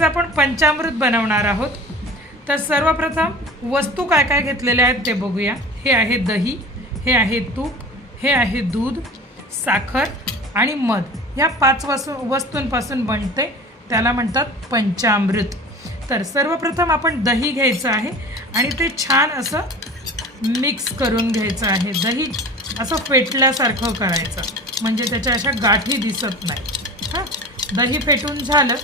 आज आपण पंचामृत बनवणार आहोत। तर सर्वप्रथम वस्तू काय काय घेतलेल्या आहेत ते बघूया। हे आहे दही, हे आहे तूप, हे आहे दूध, साखर आणि मध। या 5 वस्तूंपासून बनते, त्याला म्हणतात पंचामृत। तर सर्वप्रथम आपण दही घ्यायचं आहे आणि ते छान असं मिक्स करून घ्यायचं आहे। दही असं फेटल्यासारखं करायचं, म्हणजे त्याच्या अशा गाठी दिसत नाही। हां, दही फेटून झालं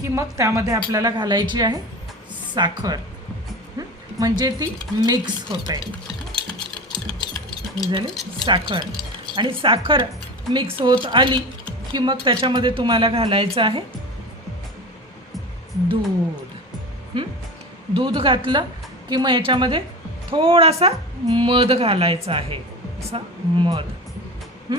की मग त्यामध्ये आपल्याला घालायची आहे साखर, म्हणजे ती मिक्स होते। हे झाले साखर, आणि साखर मिक्स होत आली की मग त्याच्यामध्ये तुम्हाला घालायचं आहे दूध। दूध घातलं की मग याच्यामध्ये थोडासा मध घालायचा आहे, असा मध।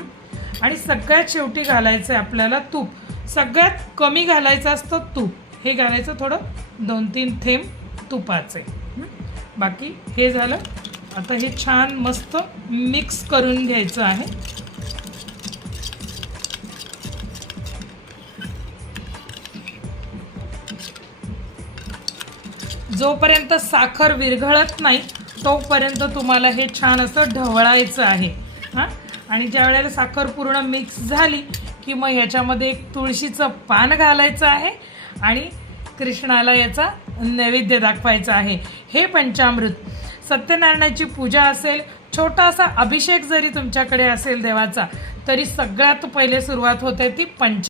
आणि सगळ्यात शेवटी घालायचं आहे आपल्याला तूप। सगळ्यात कमी घालायचं असतं तूप, हे घालायचं थोडं 2-3 थेंब तुपाचे। बाकी हे झालं। आता हे छान मस्त मिक्स करून घ्यायचं आहे। जोपर्यंत साखर विरघळत नाही तोपर्यंत तुम्हाला हे छान असं ढवळायचं आहे। हां, आणि ज्या वेळेला साखर पूर्ण मिक्स झाली की मग ह्याच्यामध्ये एक तुळशीचं पान घालायचं आहे आणि कृष्णाला याचा नैवेद्य दाखवायचा आहे। हे पंचामृत सत्यनारायणाची पूजा असेल, छोटासा अभिषेक जरी तुमच्याकडे असेल देवाचा, तरी सगळ्यात पहिले सुरुवात होते ती